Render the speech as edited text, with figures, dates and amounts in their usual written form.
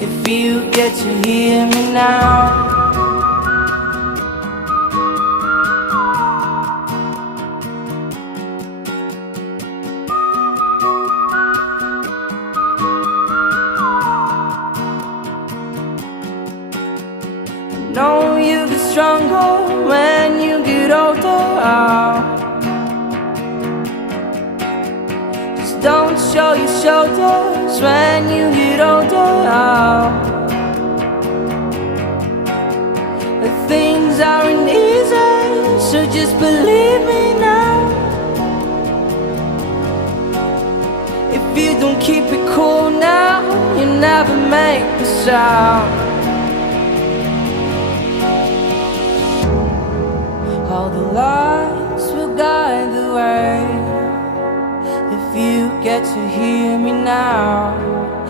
if you get to hear me now. Know you get stronger when you get older. Just don't show your shoulders when you get older. Things aren't easy, so just believe me now. If you don't keep it cool now, you never make a sound. All the lights will guide the way if you get to hear me now.